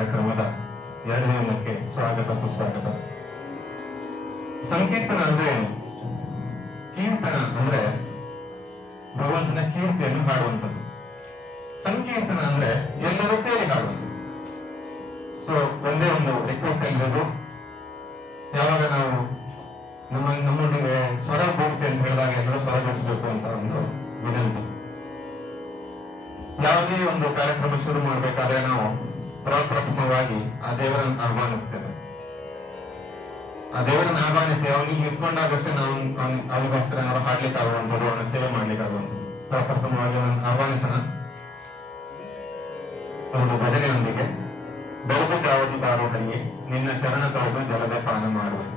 ಕಾರ್ಯಕ್ರಮದ 2ನೇ ದಿನಕ್ಕೆ ಸ್ವಾಗತ ಸುಸ್ವಾಗತ. ಸಂಕೀರ್ತನ ಅಂದ್ರೆ ಏನು? ಕೀರ್ತನ ಅಂದ್ರೆ ಭಗವಂತನ ಕೀರ್ತಿಯನ್ನು ಹಾಡುವಂಥದ್ದು. ಸಂಕೀರ್ತನ ಅಂದ್ರೆ ಎಲ್ಲರೂ ಸೇರಿ ಹಾಡುವಂಥದ್ದು. ಸೊ ಒಂದೇ ಒಂದು ರಿಕ್ವೆಸ್ಟ್ ಆಗಿರೋದು, ಯಾವಾಗ ನಾವು ನಮ್ಮೊಂದಿಗೆ ಸ್ವರ ಕೂಡಿಸಿ ಅಂತ ಹೇಳಿದಾಗ ಎಲ್ಲರೂ ಸ್ವರ ಕೂಡಿಸಬೇಕು ಅಂತ ಒಂದು ವಿನಂತಿ. ಯಾವುದೇ ಒಂದು ಕಾರ್ಯಕ್ರಮ ಶುರು ಮಾಡಬೇಕಾದ್ರೆ ನಾವು ಪ್ರಪ್ರಥಮವಾಗಿ ಆ ದೇವರನ್ನು ಆಹ್ವಾನಿಸ್ತೇವೆ. ಆ ದೇವರನ್ನು ಆಹ್ವಾನಿಸಿ ಅವನಿಗೆ ಇಟ್ಕೊಂಡಾಗಷ್ಟೇ ನಾವು ಅವನಿಗೋಸ್ಕರ ನಾವು ಹಾಡ್ಲಿಕ್ಕಾಗುವಂಥದ್ದು, ಅವನ ಸೇವೆ ಮಾಡ್ಲಿಕ್ಕಾಗುವಂಥದ್ದು. ಪ್ರಪ್ರಥಮವಾಗಿ ಅವನನ್ನು ಆಹ್ವಾನಿಸೋಣ ಒಂದು ಭಜನೆಯೊಂದಿಗೆ. ಬೆಳಗು ಜಾವದಿ ಬಾರೋ ಹರಿಯೇ, ನಿನ್ನ ಚರಣ ತೊಳೆದು ಜಲದ ಪಾನ ಮಾಡುವೆ.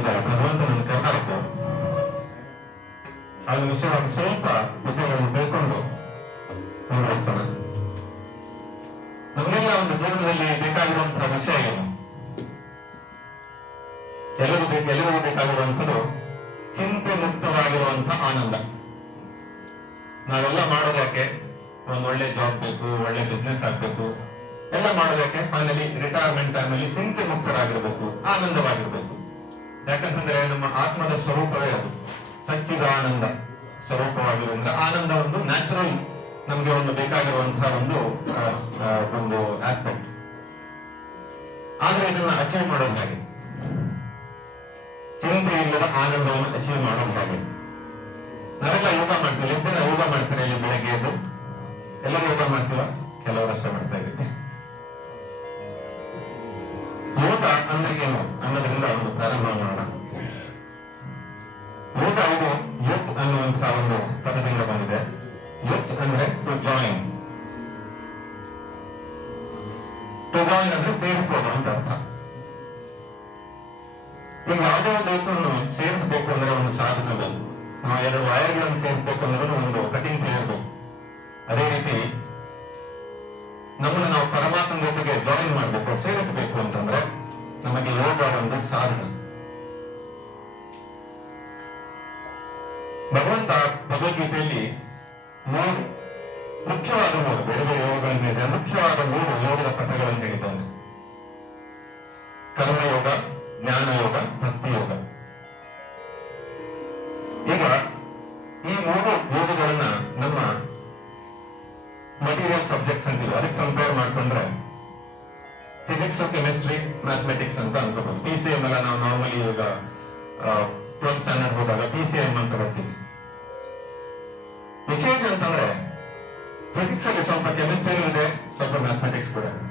ಈಗ ಭಗವಂತನನ್ನು ಕರೆದಾಯ್ತು, ಅದರ ವಿಷಯವಾಗಿ ಸ್ವಲ್ಪ ವಿಷಯಗಳನ್ನು ತಿಳ್ಕೊಂಡು ಮುಂದುವರಿಸೋಣ. ನಮಗೆಲ್ಲ ಒಂದು ಜೀವನದಲ್ಲಿ ಬೇಕಾಗಿರುವಂತಹ ವಿಷಯ ಏನು? ಎಲ್ಲರಿಗೂ ಬೇಕಾಗಿರುವಂಥದ್ದು ಚಿಂತೆ ಮುಕ್ತವಾಗಿರುವಂತಹ ಆನಂದ. ನಾವೆಲ್ಲ ಮಾಡೋದಕ್ಕೆ ಒಂದು ಒಳ್ಳೆ ಜಾಬ್ ಬೇಕು, ಒಳ್ಳೆ ಬಿಸ್ನೆಸ್ ಆಗ್ಬೇಕು, ಎಲ್ಲ ಮಾಡೋದಕ್ಕೆ ಫೈನಲಿ ರಿಟೈರ್ಮೆಂಟ್ ಟೈಮಲ್ಲಿ ಚಿಂತೆ ಮುಕ್ತರಾಗಿರ್ಬೇಕು, ಆನಂದವಾಗಿರ್ಬೇಕು. ಯಾಕಂತಂದ್ರೆ ನಮ್ಮ ಆತ್ಮದ ಸ್ವರೂಪವೇ ಅದು ಸಚ್ಚಿದಾನಂದ ಸ್ವರೂಪವಾಗಿರೋದ್ರಿಂದ ಆನಂದ ಒಂದು ನ್ಯಾಚುರಲ್ ನಮ್ಗೆ ಒಂದು ಬೇಕಾಗಿರುವಂತಹ ಒಂದು ಆಸ್ಪೆಕ್ಟ್. ಆದ್ರೆ ಇದನ್ನ ಅಚೀವ್ ಮಾಡೋದು ಹಾಗೆ, ಚಿಂತೆ ಇಲ್ಲದ ಆನಂದವನ್ನು ಅಚೀವ್ ಮಾಡೋದು ಹಾಗೆ. ನಾವೆಲ್ಲ ಯೋಗ ಮಾಡ್ತೀವಿ, ಎಷ್ಟು ಜನ ಯೋಗ ಮಾಡ್ತಾರೆ ಇಲ್ಲಿ ಬೆಳಗ್ಗೆ ಎದ್ದು? ಎಲ್ಲರೂ ಯೋಗ ಮಾಡ್ತೀವ? ಕೆಲವರಷ್ಟೇ ಮಾಡ್ತಾ ಇದ್ದೀವಿ. ಯೋಗ ಅಂದ್ರೆ ಏನು ಅನ್ನೋದ್ರಿಂದ ಒಂದು ಪ್ರಾರಂಭ ಮಾಡೋಣ. ಯೋಗ ಇದು ಯುತ್ ಅನ್ನುವಂತಹ ಒಂದು ಪದದಿಂದ ಬಂದಿದೆ. ಯುತ್ ಅಂದ್ರೆ ಟು ಜಾಯಿನ್. ಟು ಜಾಯಿನ್ ಅಂದ್ರೆ ಸೇರಿಸೋದು ಅಂತ ಅರ್ಥ. ಈಗ ಯಾವುದೇ ಒಂದು ವಸ್ತುವನ್ನು ಸೇರಿಸಬೇಕು ಅಂದ್ರೆ ಒಂದು ಸಾಧನ ಬೇಕು. ನಾವು 2 ವೈರ್ಗಳನ್ನು ಸೇರಿಸಬೇಕು ಅಂದ್ರೆ ಒಂದು ಕಟಿಂಗ್ ಪ್ಲೇಯರ್ ಬೇಕು. ಅದೇ ರೀತಿ ನಮ್ಮನ್ನು ನಾವು ಪರಮಾತ್ಮನ ಜೊತೆಗೆ ಜಾಯಿನ್ ಮಾಡಬೇಕು, ಸೇರಿಸಬೇಕು ಅಂತಂದ್ರೆ ನಮಗೆ ಯೋಗ ಒಂದು ಸಾಧನ. ಭಗವಂತ ಭಗವದ್ಗೀತೆಯಲ್ಲಿ 3 ಮುಖ್ಯವಾದ 3 ಬೇರೆ ಬೇರೆ ಯೋಗಗಳಿಂದ ಮುಖ್ಯವಾದ 3 ಯೋಗದ ಪಥಗಳನ್ನು ಹೇಳಿದ್ದಾನೆ. ಕರ್ಮಯೋಗ, ಜ್ಞಾನ ಯೋಗ, ಭಕ್ತಿ ಯೋಗ. ಈಗ ಈ 3 ಯೋಗಗಳನ್ನ ನಮ್ಮ ಮಟೀರಿಯಲ್ ಸಬ್ಜೆಕ್ಟ್ಸ್ ಅಂತೀವಿ, ಅದಕ್ಕೆ ಕಂಪೇರ್ ಮಾಡ್ಕೊಂಡ್ರೆ ಫಿಸಿಕ್ಸ್, ಕೆಮಿಸ್ಟ್ರಿ, ಮ್ಯಾಥಮೆಟಿಕ್ಸ್ ಅಂತ ಅನ್ಕೋಬಹುದು. PCM ಎಲ್ಲ ನಾವು ನಾರ್ಮಲಿ ಈಗ 12th ಸ್ಟ್ಯಾಂಡರ್ಡ್ ಹೋದಾಗ PCM ಅಂತ ಬರ್ತೀವಿ. ವಿಶೇಷ ಅಂತಂದ್ರೆ ಫಿಸಿಕ್ಸ್ ಅಲ್ಲಿ ಸ್ವಲ್ಪ ಕೆಮಿಸ್ಟ್ರಿ ಇದೆ, ಸ್ವಲ್ಪ ಮ್ಯಾಥಮೆಟಿಕ್ಸ್ ಕೂಡ ಇದೆ.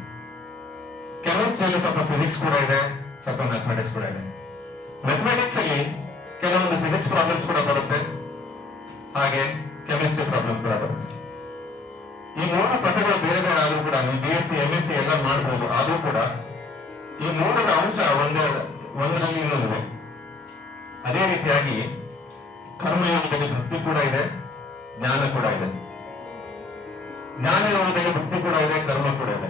ಕೆಮಿಸ್ಟ್ರಿಯಲ್ಲಿ ಸ್ವಲ್ಪ ಫಿಸಿಕ್ಸ್ ಕೂಡ ಇದೆ, ಸ್ವಲ್ಪ ಮ್ಯಾಥಮೆಟಿಕ್ಸ್ ಕೂಡ ಇದೆ. ಮ್ಯಾಥಮೆಟಿಕ್ಸ್ ಅಲ್ಲಿ ಕೆಲವೊಂದು ಫಿಸಿಕ್ಸ್ ಪ್ರಾಬ್ಲಮ್ಸ್ ಕೂಡ ಬರುತ್ತೆ, ಹಾಗೆ ಕೆಮಿಸ್ಟ್ರಿ ಪ್ರಾಬ್ಲಮ್ ಕೂಡ ಬರುತ್ತೆ. ಈ 3 ಪಥಗಳು ಬೇರೆ ಬೇರೆ ಆದ್ರೂ ಕೂಡ ನೀವು BSc MSc ಎಲ್ಲ ಮಾಡ್ಬೋದು. ಆದ್ರೂ ಕೂಡ ಈ 3ರ ಅಂಶ ಒಂದರಲ್ಲಿ ಇನ್ನೊಂದಿದೆ. ಅದೇ ರೀತಿಯಾಗಿ ಕರ್ಮಯೋಗದಲ್ಲಿ ಭಕ್ತಿ ಕೂಡ ಇದೆ, ಜ್ಞಾನ ಕೂಡ ಇದೆ. ಜ್ಞಾನ ಯೋಗದಲ್ಲಿ ಭಕ್ತಿ ಕೂಡ ಇದೆ, ಕರ್ಮ ಕೂಡ ಇದೆ.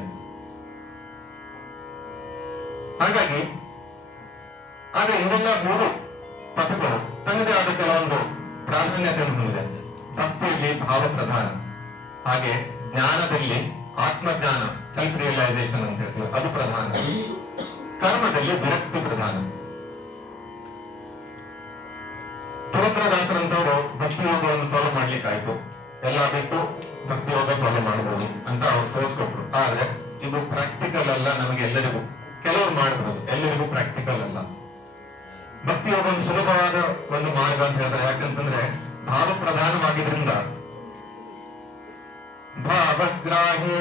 ಹಾಗಾಗಿ ಆಗ ಇವೆಲ್ಲ 3 ಪಥಗಳು ತನ್ನದೇ ಆದ ಕೆಲವೊಂದು ಪ್ರಾಧಾನ್ಯತೆಯನ್ನು ಹೊಂದಿದೆ. ಭಕ್ತಿಯಲ್ಲಿ ಭಾವ ಪ್ರಧಾನ, ಹಾಗೆ ಜ್ಞಾನದಲ್ಲಿ ಆತ್ಮಜ್ಞಾನ, ಸೆಲ್ಫ್ ರಿಯಲೈಸೇಷನ್ ಅಂತ ಹೇಳ್ತೀವಿ, ಅದು ಪ್ರಧಾನ. ಕರ್ಮದಲ್ಲಿ ವಿರಕ್ತಿ ಪ್ರಧಾನ. ಪುರಂದರದಾಸರಂತವರು ಭಕ್ತಿ ಯೋಗವನ್ನು ಫಾಲೋ ಮಾಡ್ಲಿಕ್ಕಾಯ್ತು, ಎಲ್ಲ ಬಿಟ್ಟು ಭಕ್ತಿ ಯೋಗ ಫಾಲೋ ಮಾಡಬಹುದು ಅಂತ ಅವ್ರು ತೋರಿಸ್ಕೊಟ್ರು. ಆದ್ರೆ ಇದು ಪ್ರಾಕ್ಟಿಕಲ್ ಅಲ್ಲ ನಮಗೆ ಎಲ್ಲರಿಗೂ. ಕೆಲವರು ಮಾಡಬಹುದು, ಎಲ್ಲರಿಗೂ ಪ್ರಾಕ್ಟಿಕಲ್ ಅಲ್ಲ. ಭಕ್ತಿ ಯೋಗ ಒಂದು ಸುಲಭವಾದ ಒಂದು ಮಾರ್ಗ ಅಂತ ಹೇಳ್ತಾರೆ. ಯಾಕಂತಂದ್ರೆ ಭಾವ ಪ್ರಧಾನವಾಗಿದ್ರಿಂದ, ಭಾವಗ್ರಾಹಿ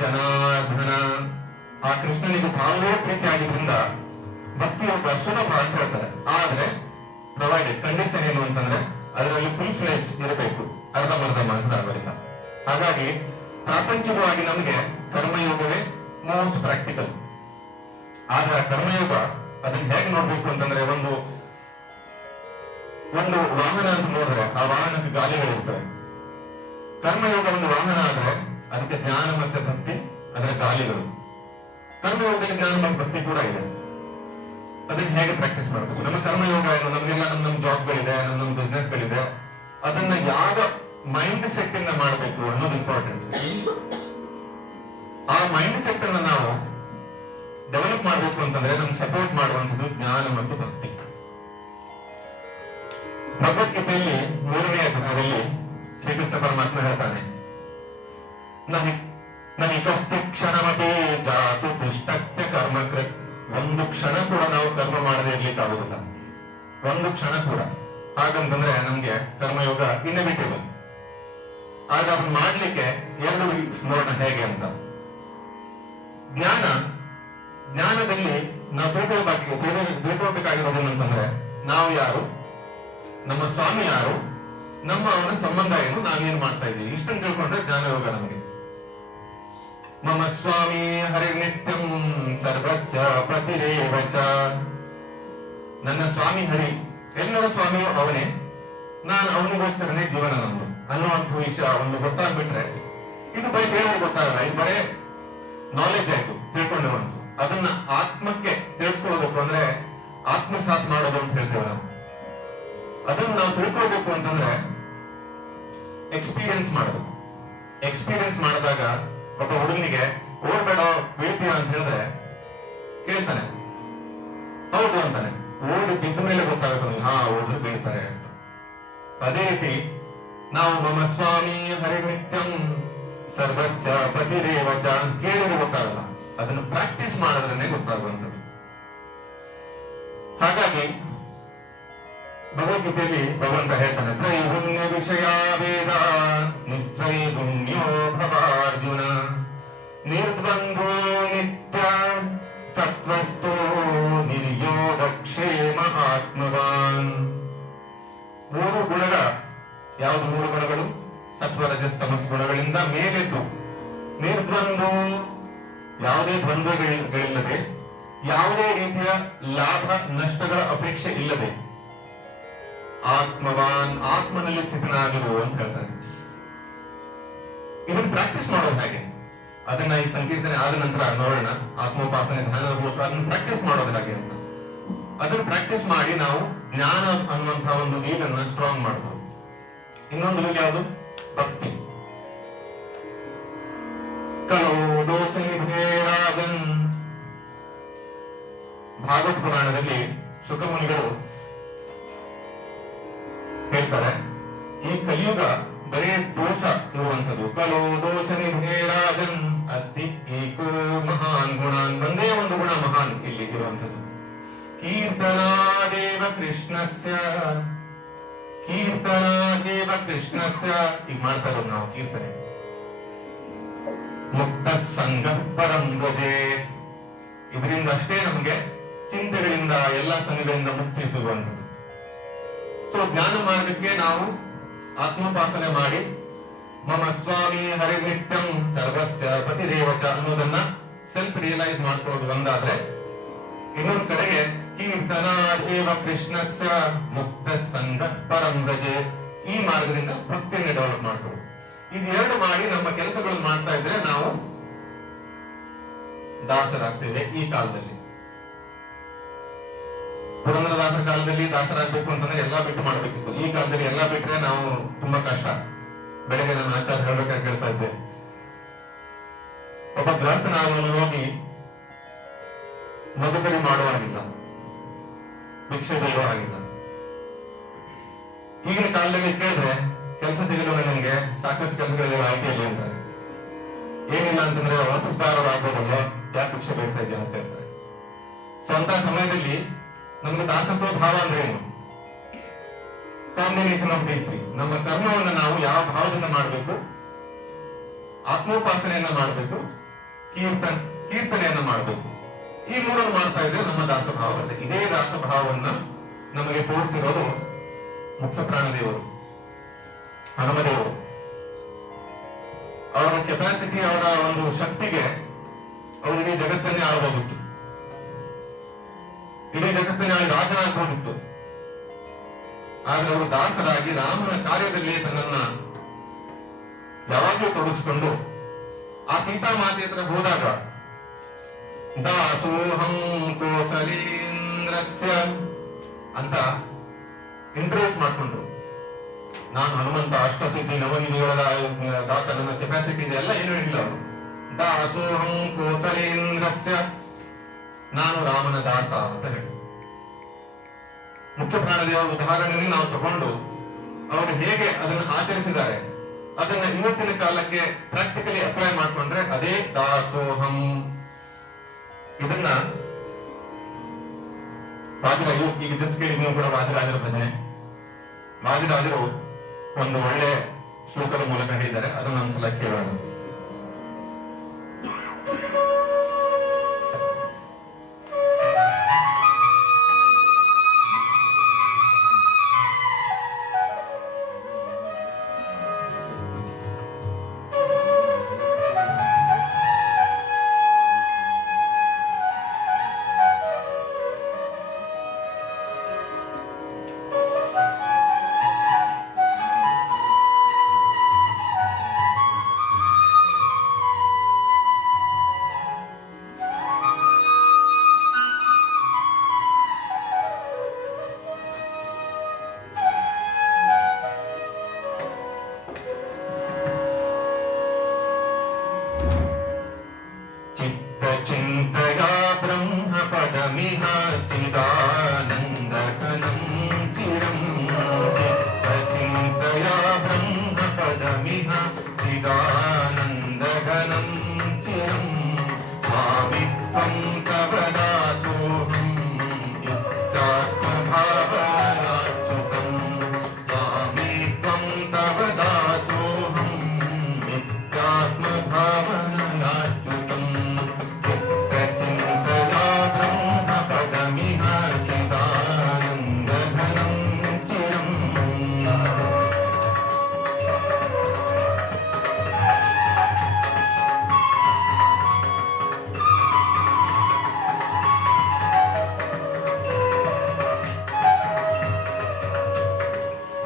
ಜನಾರ್ದನ, ಆ ಕೃಷ್ಣನಿಗೆ ಭಾವವೇ ಪ್ರೀತಿ ಆಗಿದ್ರಿಂದ ಭಕ್ತಿ ಯೋಗ ಸುಲಭ ಅಂತ ಹೇಳ್ತಾರೆ. ಆದ್ರೆ ಪ್ರೊವೈಡೆಡ್ ಕಂಡೀಷನ್ ಏನು ಅಂತಂದ್ರೆ ಅದರಲ್ಲಿ ಫುಲ್ ಫ್ಲೆಜ್ ಇರಬೇಕು, ಅರ್ಧಮರ್ಧ ಮಾತ್ರ. ಹಾಗಾಗಿ ಪ್ರಾಪಂಚಿಕವಾಗಿ ನಮಗೆ ಕರ್ಮಯೋಗವೇ ಮೋಸ್ಟ್ ಪ್ರಾಕ್ಟಿಕಲ್. ಆದ್ರೆ ಆ ಕರ್ಮಯೋಗ ಅದನ್ನ ಹೇಗೆ ನೋಡ್ಬೇಕು ಅಂತಂದ್ರೆ ಒಂದು ವಾಹನ ಅಂತ ನೋಡಿದ್ರೆ ಆ ವಾಹನಕ್ಕೆ ಗಾಲಿಗಳಿರ್ತವೆ. ಕರ್ಮಯೋಗ ಒಂದು ವಾಹನ ಆದ್ರೆ ಅದಕ್ಕೆ ಜ್ಞಾನ ಮತ್ತೆ ಭಕ್ತಿ ಅದರ ಗಾಲಿಗಳು. ಕರ್ಮಯೋಗದಲ್ಲಿ ಜ್ಞಾನ ಮತ್ತು ಭಕ್ತಿ ಕೂಡ ಇದೆ. ಅದನ್ನ ಹೇಗೆ ಪ್ರಾಕ್ಟೀಸ್ ಮಾಡಬೇಕು? ನಮ್ಮ ಕರ್ಮಯೋಗ ಏನು? ನಮಗೆಲ್ಲ ನಮ್ಮ ಜಾಬ್ಗಳಿದೆ, ನಮ್ಮ ಬಿಸ್ನೆಸ್ ಗಳಿದೆ. ಅದನ್ನ ಯಾವ ಮೈಂಡ್ ಸೆಟ್ ಇಂದ ಮಾಡಬೇಕು ಅನ್ನೋದು ಇಂಪಾರ್ಟೆಂಟ್. ಆ ಮೈಂಡ್ ಸೆಟ್ ಅನ್ನ ನಾವು ಡೆವಲಪ್ ಮಾಡಬೇಕು ಅಂತಂದ್ರೆ ನಮ್ಗೆ ಸಪೋರ್ಟ್ ಮಾಡುವಂಥದ್ದು ಜ್ಞಾನ ಮತ್ತು ಭಕ್ತಿ. ಭಗವದ್ಗೀತೆಯಲ್ಲಿ 3ನೇ ಅಧ್ಯಾಯದಲ್ಲಿ ಶ್ರೀಕೃಷ್ಣ ಪರಮಾತ್ಮ ಹೇಳ್ತಾನೆ, ನಹಿ ಕಶ್ಚಿತ್ ಕ್ಷಣಮಪಿ ಜಾತು ದುಷ್ಟತ್ಯ ಕರ್ಮಕೃತ್. ಒಂದು ಕ್ಷಣ ಕೂಡ ನಾವು ಕರ್ಮ ಮಾಡದೇ ಇರ್ಲಿಕ್ಕಾಗುದಿಲ್ಲ, ಒಂದು ಕ್ಷಣ ಕೂಡ. ಹಾಗಂತಂದ್ರೆ ನಮ್ಗೆ ಕರ್ಮಯೋಗ ಇನ್ಎವಿಟೇಬಲ್. ಆಗ ಅದನ್ನ ಮಾಡ್ಲಿಕ್ಕೆ 2 ವೀಕ್ಸ್ ನೋಡೋಣ ಹೇಗೆ ಅಂತ. ಜ್ಞಾನದಲ್ಲಿ ನಾವು ತಿಳ್ಕೊಳ್ಬೇಕಾಗಿರೋದೇನು ಅಂತಂದ್ರೆ ನಾವು ಯಾರು, ನಮ್ಮ ಸ್ವಾಮಿ ಯಾರು, ನಮ್ಮ ಅವನ ಸಂಬಂಧ ಏನು, ನಾವೇನ್ ಮಾಡ್ತಾ ಇದ್ದೀವಿ, ಇಷ್ಟನ್ನು ತಿಳ್ಕೊಂಡ್ರೆ ಜ್ಞಾನ ಯೋಗ ನಮಗೆ. ಮಮ ಸ್ವಾಮಿ ಹರಿರ್ನಿತ್ಯಂ ಸರ್ವಸ್ಯ ಪತಿರೇವ ಚ. ನನ್ನ ಸ್ವಾಮಿ ಹರಿ, ಎಲ್ಲರ ಸ್ವಾಮಿಯು ಅವನೇ, ನಾನು ಅವನಿಗೋಸ್ಕರನೇ ಜೀವನ ನಮ್ದು ಅನ್ನುವಂಥ ವಿಷಯ ಒಂದು ಗೊತ್ತಾಗ್ಬಿಟ್ರೆ ಇದು ಬರೀ ಹೇಳೋದು ಗೊತ್ತಾಗಲ್ಲ, ಇದು ಬರೇ ನಾಲೆಜ್ ಆಯ್ತು, ತಿಳ್ಕೊಂಡಿರುವಂತ. ಅದನ್ನ ಆತ್ಮಕ್ಕೆ ತಿಳಿಸ್ಕೊಳ್ಬೇಕು ಅಂದ್ರೆ ಆತ್ಮಸಾತ್ ಮಾಡೋದು ಅಂತ ಹೇಳ್ತೇವೆ ನಾವು. ಅದನ್ನ ನಾವು ತಿಳ್ಕೊಳ್ಬೇಕು ಅಂತಂದ್ರೆ ಎಕ್ಸ್ಪೀರಿಯನ್ಸ್ ಮಾಡಬೇಕು. ಎಕ್ಸ್ಪೀರಿಯನ್ಸ್ ಮಾಡಿದಾಗ ಒಬ್ಬ ಹುಡುಗನಿಗೆ ಓಡ್ಬೇಡ ಬೀಳ್ತೀಯ ಅಂತ ಹೇಳಿದ್ರೆ ಕೇಳ್ತಾನೆ, ಹೌದು ಅಂತಾನೆ. ಓಡಿ ಬಿದ್ದ ಮೇಲೆ ಗೊತ್ತಾಗುತ್ತೆ ಹಾ ಓಡಿದ್ರೆ ಬೀಳ್ತಾರೆ ಅಂತ. ಅದೇ ರೀತಿ ನಾವು ಮಮ ಸ್ವಾಮಿ ಹರಿನಿತ್ಯಂ ಸರ್ವಸ್ಯ ಪತಿರೇವಚ ಅಂತ ಕೇಳಿದ್ರೆ ಗೊತ್ತಾಗಲ್ಲ, ಅದನ್ನು ಪ್ರಾಕ್ಟೀಸ್ ಮಾಡಿದ್ರೇನೆ ಗೊತ್ತಾಗುವಂಥದ್ದು. ಹಾಗಾಗಿ ಭಗವದ್ಗೀತೆಯಲ್ಲಿ ಭಗವಂತ ಹೇಳ್ತಾನೆ, ತ್ರೈಗುಣ್ಯ ವಿಷಯ ವೇದ ನಿಸ್ತ್ರೈಗುಣ್ಯೋ ಭವಾರ್ಜುನ ನಿರ್ದ್ವಂದ್ವೋ ನಿತ್ಯ ಸತ್ವಸ್ಥೋ ನಿರ್ಯೋಗ ಕ್ಷೇಮ ಆತ್ಮವಾನ್. ಮೂರು ಗುಣಗಳ, ಯಾವುದು ಮೂರು ಗುಣಗಳು? ಸತ್ವರಜಸ್ ತಮಸ್ ಗುಣಗಳಿಂದ ಮೇಲೆದ್ದು ನಿರ್ದ್ವಂದ್ವ, ಯಾವುದೇ ದ್ವಂದ್ವಗಳಿಲ್ಲದೆ, ಯಾವುದೇ ರೀತಿಯ ಲಾಭ ನಷ್ಟಗಳ ಅಪೇಕ್ಷೆ ಇಲ್ಲದೆ ಆತ್ಮವಾನ್, ಆತ್ಮನಲ್ಲಿ ಸ್ಥಿತನಾಗಿರು ಅಂತ ಹೇಳ್ತಾನೆ. ಇದನ್ನು ಪ್ರಾಕ್ಟೀಸ್ ಮಾಡೋದು ಹೇಗೆ? ಅದನ್ನ ಈ ಸಂಕೀರ್ತನೆ ಆದ ನಂತರ ನೋಡೋಣ. ಆತ್ಮೋಪಾಸನೆ ಧ್ಯಾನದ ಮೂಲಕ ಅದನ್ನು ಪ್ರಾಕ್ಟೀಸ್ ಮಾಡೋದು ಹೇಗೆ ಅಂತ. ಅದನ್ನು ಪ್ರಾಕ್ಟೀಸ್ ಮಾಡಿ ನಾವು ಜ್ಞಾನ ಅನ್ನುವಂತಹ ಒಂದು ನೀರನ್ನ ಸ್ಟ್ರಾಂಗ್ ಮಾಡಬಹುದು. ಇನ್ನೊಂದು ನೀರು ಯಾವುದು? ಭಕ್ತಿ. ಕಲೋ ದೋಷನಿಭೇರಾಗನ್. ಭಾಗವತ್ ಪುರಾಣದಲ್ಲಿ ಶುಕಮುನಿಗಳು ಹೇಳ್ತಾರೆ, ಈ ಕಲಿಯುಗ ಬರೇ ದೋಷ ಇರುವಂಥದ್ದು. ಕಲೋ ದೋಷ ನಿಭೇರಾಗನ್ ಅಸ್ತಿ ಏಕೋ ಮಹಾನ್ ಗುಣಾನ್. ಒಂದೇ ಒಂದು ಗುಣ ಮಹಾನ್ ಇಲ್ಲಿ ಇರುವಂಥದ್ದು. ಕೀರ್ತನಾದೇವ ಕೃಷ್ಣಸ್ಯ, ಕೀರ್ತನಾದೇವ ಕೃಷ್ಣಸ್ಯ. ಈಗ ಮಾಡ್ತಾ ಇರೋದು ನಾವು ಕೀರ್ತನೆ. ಮುಕ್ತ ಸಂಘ ಪರಂ ಭಜೇತ್. ಇದರಿಂದ ಅಷ್ಟೇ ನಮಗೆ ಚಿಂತೆಗಳಿಂದ, ಎಲ್ಲ ಸಂಘಗಳಿಂದ ಮುಕ್ತಿ ಸಿಗುವಂಥದ್ದು. ಸೊ ಜ್ಞಾನ ಮಾರ್ಗಕ್ಕೆ ನಾವು ಆತ್ಮೋಪಾಸನೆ ಮಾಡಿ ಮಮ ಸ್ವಾಮಿ ಹರಿನಿತ್ಯಂ ಸರ್ವಸ್ಯ ಪತಿರೇವಚ ಅನ್ನೋದನ್ನ ಸೆಲ್ಫ್ ರಿಯಲೈಸ್ ಮಾಡ್ಕೊಳ್ಳೋದು ಒಂದಾದ್ರೆ, ಇನ್ನೊಂದು ಕಡೆಗೆ ಕೀರ್ತನ ದೇವ ಕೃಷ್ಣಸ್ಯ ಮುಕ್ತ ಸಂಘ ಪರಂ ಭಜೇತ್, ಈ ಮಾರ್ಗದಿಂದ ಭಕ್ತಿಯನ್ನು ಡೆವಲಪ್ ಮಾಡ್ಕೊಳ್ಳೋದು. ಇದು ಎರಡು ಮಾಡಿ ನಮ್ಮ ಕೆಲಸಗಳನ್ನು ಮಾಡ್ತಾ ಇದ್ರೆ ನಾವು ದಾಸರಾಗ್ತೇವೆ. ಈ ಕಾಲದಲ್ಲಿ ಪುರಂದರದಾಸರ ಕಾಲದಲ್ಲಿ ದಾಸರಾಗಬೇಕು ಅಂತಂದ್ರೆ ಎಲ್ಲಾ ಬಿಟ್ಟು ಮಾಡ್ಬೇಕಿತ್ತು. ಈ ಕಾಲದಲ್ಲಿ ಎಲ್ಲಾ ಬಿಟ್ರೆ ನಾವು ತುಂಬಾ ಕಷ್ಟ. ಬೆಳಗ್ಗೆ ನನ್ನ ಆಚಾರ್ಯ ಹೇಳ್ಬೇಕಾಗಿ ಕೇಳ್ತಾ ಇದ್ದೆ, ಒಬ್ಬ ಗೃಹಸ್ಥನಾದವನು ಹೋಗಿ ಮದುಕರಿ ಮಾಡುವ ಹಾಗಿಲ್ಲ, ಭಿಕ್ಷೆ ಬೇಡುವ ಹಾಗಿಲ್ಲ. ಈಗಿನ ಕಾಲದಲ್ಲಿ ಕೇಳಿದ್ರೆ ಕೆಲಸ ಸಿಗಲು ನನಗೆ ಸಾಕಷ್ಟು ಕೆಲಸಗಳಿವೆ ಐಟಿಯಲ್ಲಿ ಅಂತಾರೆ. ಏನಿಲ್ಲ ಅಂತಂದ್ರೆ ಆಫೀಸ್ ಬಾರವ್ರು ಆಗ್ಬೋದಲ್ಲ, ಯಾಕೆ ಭಿಕ್ಷೆ ಬೇಡ್ತಾ ಇದೆಯಾ ಅಂತ ಹೇಳ್ತಾರೆ. ಸೊ ಅಂತ ಸಮಯದಲ್ಲಿ ನಮ್ಗೆ ದಾಸತ್ವ ಭಾವ ಅಂದ್ರೆ ಏನು? Combination of these three. ನಮ್ಮ ಕರ್ಮವನ್ನು ನಾವು ಯಾವ ಭಾವದಿಂದ ಮಾಡಬೇಕು? ಆತ್ಮೋಪಾಸನೆಯನ್ನ ಮಾಡಬೇಕು, ಕೀರ್ತನೆಯನ್ನ ಮಾಡಬೇಕು. ಈ ಮೂರನ್ನು ಮಾಡ್ತಾ ಇದ್ರೆ ನಮ್ಮ ದಾಸಭಾವ ಬರುತ್ತೆ. ಇದೇ ದಾಸಭಾವವನ್ನ ನಮಗೆ ತೋರಿಸಿರೋದು ಮುಖ್ಯ ಪ್ರಾಣದೇವರು, ಹನುಮದೇವರು. ಅವರ ಕೆಪಾಸಿಟಿ, ಅವರ ಒಂದು ಶಕ್ತಿಗೆ ಅವರಿಗೆ ಜಗತ್ತನ್ನೇ ಆಳಬಹುದಿತ್ತು, ಇಡೀ ಜಗತ್ತನ್ನೇ ಆಳಿ ರಾಜನಾಗಬಹುದಿತ್ತು. ಆದ್ರೆ ಅವರು ದಾಸರಾಗಿ ರಾಮನ ಕಾರ್ಯದಲ್ಲಿ ತನ್ನನ್ನ ಯಾವಾಗ್ಲೂ ತೊಡಗಿಸಿಕೊಂಡು ಆ ಸೀತಾಮಾತೆ ಹತ್ರ ಹೋದಾಗ ದಾಸೋಹಂ ಕೋಸಲೇಂದ್ರಸ್ಯ ಅಂತ ಇಂಟ್ರೊಡ್ಯೂಸ್ ಮಾಡ್ಕೊಂಡ್ರು. ನಾನು ಹನುಮಂತ ಅಷ್ಟಸಿದ್ಧಿ ನವನಿಧಿಗಳ ದಾತ, ನನ್ನ ಕೆಪಾಸಿಟಿ ಇದೆ ಎಲ್ಲ ಏನು ಹೇಳಿಲ್ಲ ಅವರು. ದಾಸೋಹಂ ಕೋಸಲೇಂದ್ರಸ್ಯ, ನಾನು ರಾಮನ ದಾಸ ಅಂತ ಹೇಳಿ ಮುಖ್ಯ ಪ್ರಾಣದೇವರ ಉದಾಹರಣೆಯನ್ನು ನಾವು ತಗೊಂಡು ಅವರು ಹೇಗೆ ಅದನ್ನು ಆಚರಿಸಿದ್ದಾರೆ ಅದನ್ನ ಇವತ್ತಿನ ಕಾಲಕ್ಕೆ ಪ್ರಾಕ್ಟಿಕಲಿ ಅಪ್ಲೈ ಮಾಡ್ಕೊಂಡ್ರೆ ಅದೇ ದಾಸೋಹಂ. ಇದನ್ನ ವಾದಿರಾಜರು, ಈಗ ಜಸ್ಟ್ ಕೇಳಿ ನೀವು ಕೂಡ ವಾದಿರಾಜರ ಭಜನೆ, ವಾದಿರಾಜರು ಒಂದು ಒಳ್ಳೆ ಶ್ಲೋಕದ ಮೂಲಕ ಹೇಳಿದ್ದಾರೆ, ಅದನ್ನು ಒಂದ್ಸಲ ಕೇಳೋಣ. चित्तचिन्तया ब्रह्मपदमिह चिदानन्दघनं चिरं चित्तचिन्तया ब्रह्मपदमिह चिदानन्दघनं चिरं स्वामित्वं तव दासोऽहम् इत्यात्मभावनाच्युतं स्वामित्वं तव दासोऽहम् इत्यात्मभावनाच्युतं चित्तचिन्तया ब्रह्मपदमिह चिदानन्दघनं चिरम्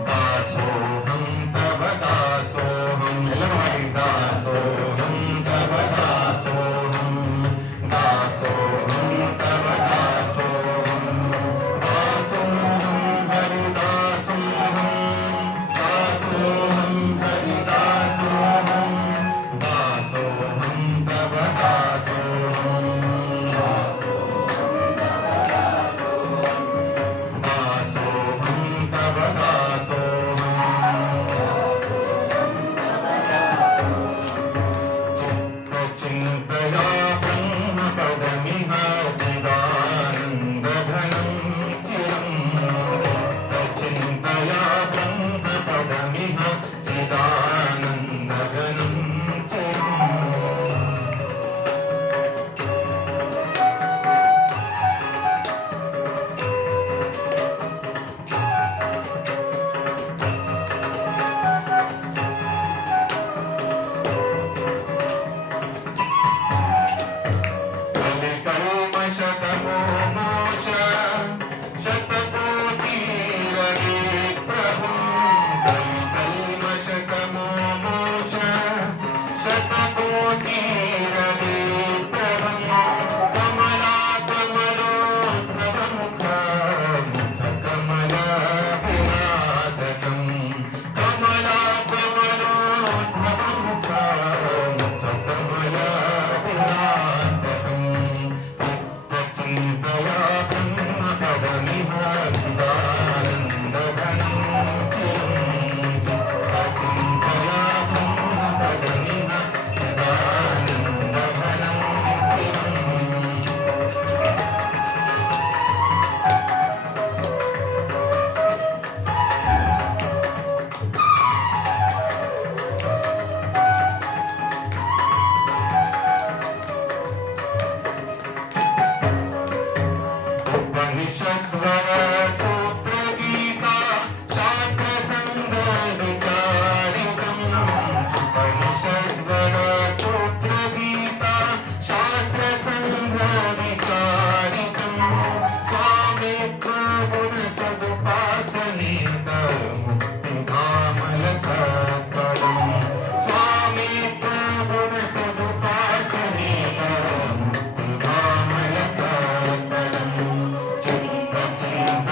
दासोऽहं तव दासोऽहम् ಎಲ್ಲರೂ ಮಾಡಿ दासोऽहं तव दासोऽहं दासोऽहं तव दासोऽहं दासोऽहं हरिदासोऽहं दासोऽहं हरिदासोऽहं दासोऽहं तव दासोऽहं दासोऽहं तव दासोऽहं चित्तचिन्तया ब्रह्मपदमिह चिदानन्दघनं चिरं चित्तचिन्तया ब्रह्मपदमिह चिदानन्दघनं चिरम् कलिकल्मषतमो मोष शतकोटिरगे प्रभुं कलिकल्मषतमो मोष शतकोटिरगे प्रभुं कमलाकमलोद्भवमुख मुखकमलविनाशकं कमलाकमलोद्भवमुख मुखकमलविनाशकं चिन्तया ब्रह्मपदमिह चिदानन्दघनं चिरं चित्तचिन्तया ब्रह्मपदमिह चिदानन्दघनं चिरम् उपनिषद्वर सूत्रगीता शास्त्रसङ्गविचारितम् उपनिषद्वर सूत्रगीता शास्त्रसङ्गविचारितम् स्वामित्वगुणसदुपासनेत मुक्तिधामलसत्फलम् स्वामित्वगुणसदुपासनेत मुक्तिधामलसत्फलम् चित्तचिन्तया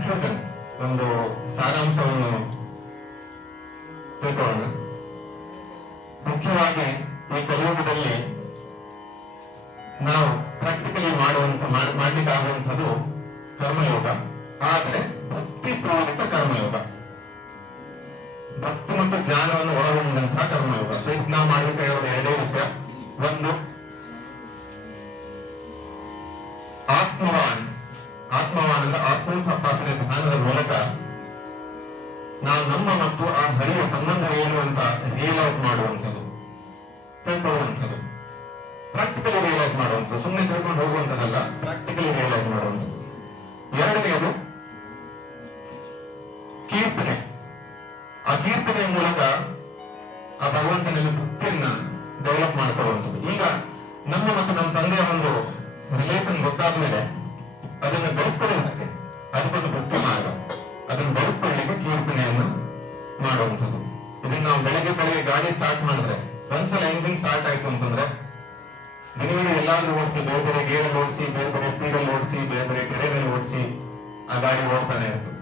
ಕನ್ಕ್ಲೂಷನ್, ಒಂದು ಸಾರಾಂಶವನ್ನು ತಿಳ್ಕೊಳ್ಳೋಣ. ಮುಖ್ಯವಾಗಿ ಈ ಕಲಿಯುಗದಲ್ಲಿ ನಾವು ಪ್ರಾಕ್ಟಿಕಲಿ ಮಾಡ್ಲಿಕ್ಕಾಗುವಂಥದ್ದು ಕರ್ಮಯೋಗ, ಆದರೆ ಭಕ್ತಿಪೂರಿತ ಕರ್ಮಯೋಗ, ಭಕ್ತಿ ಮತ್ತು ಜ್ಞಾನವನ್ನು ಒಳಗೊಂಡಂತಹ ಕರ್ಮಯೋಗ. ಸೊ ಇದು ನಾವು ಮಾಡ್ಬೇಕಾಗಿರೋದು ಎರಡೇ ರೀತಿಯ. ಒಂದು ಆತ್ಮವಾನ್ ಅಂದ ಆತ್ಮೋತ್ಪಾದನೆ ಧ್ಯಾನದ ಮೂಲಕ ನಾವು ನಮ್ಮ ಮತ್ತು ಆ ಹರಿಯ ಸಂಬಂಧ ಏನು ಅಂತ ರಿಯಲೈಸ್ ಮಾಡುವಂಥದ್ದು, ತಿಳ್ಕೊಳ್ಳುವಂಥದ್ದು, ಪ್ರಾಕ್ಟಿಕಲಿ ರಿಯಲೈಸ್ ಮಾಡುವಂಥದ್ದು, ಸುಮ್ಮನೆ ತಿಳ್ಕೊಂಡು ಹೋಗುವಂಥದ್ದಲ್ಲ, ಪ್ರಾಕ್ಟಿಕಲಿ ರಿಯಲೈಸ್ ಮಾಡುವಂಥದ್ದು. ಎರಡನೆಯದು ಕೀರ್ತನೆ. ಆ ಕೀರ್ತನೆಯ ಮೂಲಕ ಆ ಭಗವಂತನಲ್ಲಿ ಭಕ್ತಿಯನ್ನ ಡೆವಲಪ್ ಮಾಡ್ಕೊಳ್ಳುವಂಥದ್ದು. ಈಗ ನಮ್ಮ ಮತ್ತು ನಮ್ಮ ತಂದೆಯ ಒಂದು ರಿಲೇಷನ್ ಗೊತ್ತಾದ್ಮೇಲೆ ಅದನ್ನು ಬೆಳೆಸ್ಕೊಳ್ಳೋದಕ್ಕೆ ಅದಕ್ಕೊಂದು ಭಕ್ತಿ ಮಾರ್ಗ, ಅದನ್ನು ಬೆಳೆಸ್ಕೊಳ್ಳಿಕ್ಕೆ ಕೀರ್ತನೆಯನ್ನು ಮಾಡುವಂಥದ್ದು. ಇದನ್ನ ನಾವು ಬೆಳಗ್ಗೆ ಗಾಡಿ ಸ್ಟಾರ್ಟ್ ಮಾಡಿದ್ರೆ, ಒಂದ್ಸಲ ಎಂಜಿನ್ ಸ್ಟಾರ್ಟ್ ಆಯ್ತು ಅಂತಂದ್ರೆ ದಿನವಿಡೀ ಎಲ್ಲಾದ್ರೂ ಓಡಿಸಿ, ಬೇರೆ ಬೇರೆ ಗೇರಲ್ಲಿ ಓಡಿಸಿ, ಬೇರೆ ಬೇರೆ ಸ್ಪೀಡಲ್ಲಿ ಓಡಿಸಿ, ಬೇರೆ ಬೇರೆ ಕೆರೆಯಲ್ಲಿ ಓಡಿಸಿ ಆ ಗಾಡಿ ಓಡ್ತಾನೆ ಇರ್ತದೆ.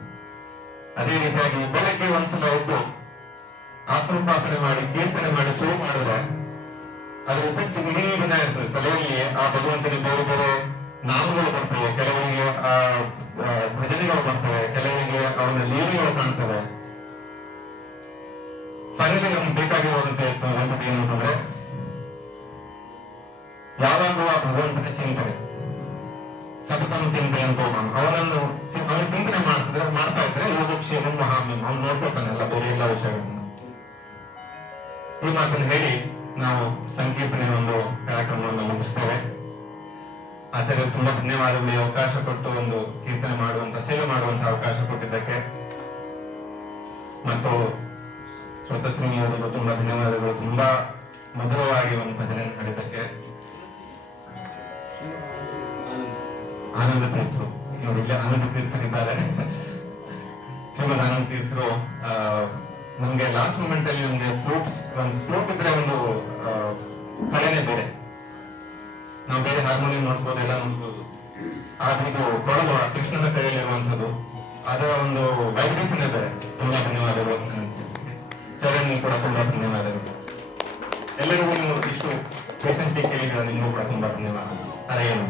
ಅದೇ ರೀತಿಯಾಗಿ ಬೆಳಗ್ಗೆ ಒಂದ್ಸಲ ಎದ್ದು ಆತ್ಮೋಪಾಸನೆ ಮಾಡಿ ಕೀರ್ತನೆ ಮಾಡಿ ಶುರು ಮಾಡಿದ್ರೆ ಅದ್ರ ಎಫೆಕ್ಟ್ ಇಡೀ ದಿನ ಇರ್ತದೆ. ತಲೆಯಲ್ಲಿ ಆ ಭಗವಂತನಿಗೆ ಬೇರೆ ಬೇರೆ ನಾಮಗಳು ಬರ್ತವೆ, ಕೆಲವರಿಗೆ ಆ ಭಜನೆಗಳು ಬರ್ತವೆ, ಕೆಲವರಿಗೆ ಅವನ ಲೀಲೆಗಳು ಕಾಣ್ತವೆ. ಫೈನಲಿ ನಮ್ಗೆ ಬೇಕಾಗಿರುವಂತೆ ಏನು ಅಂತಂದ್ರೆ ಯಾವಾಗಲೂ ಆ ಭಗವಂತನ ಚಿಂತನೆ, ಸತತನ ಚಿಂತೆ ಅಂತ ಅವನನ್ನು ಚಿಂತನೆ ಮಾಡ್ತಾ ಇದ್ರೆ ಯೋಗಕ್ಷೇಮ ಮಹಾಮ್ಯಂ, ಅವ್ನು ನೋಡ್ಕೊತಾನೆಲ್ಲ ಬೇರೆ ಎಲ್ಲ ವಿಷಯಗಳನ್ನ. ಈ ಮಾತನ್ನು ಹೇಳಿ ನಾವು ಸಂಕೀರ್ತನೆ ಒಂದು ಕಾರ್ಯಕ್ರಮವನ್ನು ಮುಗಿಸ್ತೇವೆ. ಆಚಾರ್ಯ ತುಂಬಾ ಧನ್ಯವಾದಗಳು, ಈ ಅವಕಾಶ ಕೊಟ್ಟು ಒಂದು ಕೀರ್ತನೆ ಮಾಡುವಂತ ಸೇವೆ ಮಾಡುವಂತ ಅವಕಾಶ ಕೊಟ್ಟಿದ್ದಕ್ಕೆ. ಮತ್ತು ಶ್ರೋತಶ್ರೀನಿಯವರಿಗೂ ತುಂಬಾ ಧನ್ಯವಾದಗಳು, ತುಂಬಾ ಮಧುರವಾಗಿ ಒಂದು ಭಜನೆ ಹಾಡಿದ್ದಕ್ಕೆ. ಆನಂದ ತೀರ್ಥರು, ನೋಡಿ ಇಲ್ಲಿ ಆನಂದ ತೀರ್ಥರಿದ್ದಾರೆ, ಶ್ರೀಮದ್ ಆನಂದ ತೀರ್ಥರು ನಮ್ಗೆ ಲಾಸ್ಟ್ ಮೂಮೆಂಟ್ ಅಲ್ಲಿ ನಮ್ಗೆ ಒಂದು ಫ್ಲೂಟ್ ಇದ್ರೆ ಒಂದು ಕಲೆನೇ ಬೇರೆ. ನಾವು ಬೇರೆ ಹಾರ್ಮೋನಿಯಂ ನೋಡ್ಬೋದು, ಎಲ್ಲ ನೋಡ್ಬೋದು, ಆದ್ರೆ ಇದು ಕೊಡಲು ಕೃಷ್ಣನ ಕೈಯಲ್ಲಿರುವಂಥದ್ದು, ಅದರ ಒಂದು ವೈಬ್ರೇಷನ್ ಬೇರೆ. ತುಂಬಾ ಧನ್ಯವಾದಗಳು. ಚರಣ್ ಕೂಡ ತುಂಬಾ ಧನ್ಯವಾದಗಳು. ಎಲ್ಲರಿಗೂ ನೀವು ಇಷ್ಟು ಪೇಷನ್ಸ್ ಕೇಳಿದ್ರೆ ನಿಮಗೂ ಕೂಡ ತುಂಬಾ ಧನ್ಯವಾದಗಳು. ಅದೇನು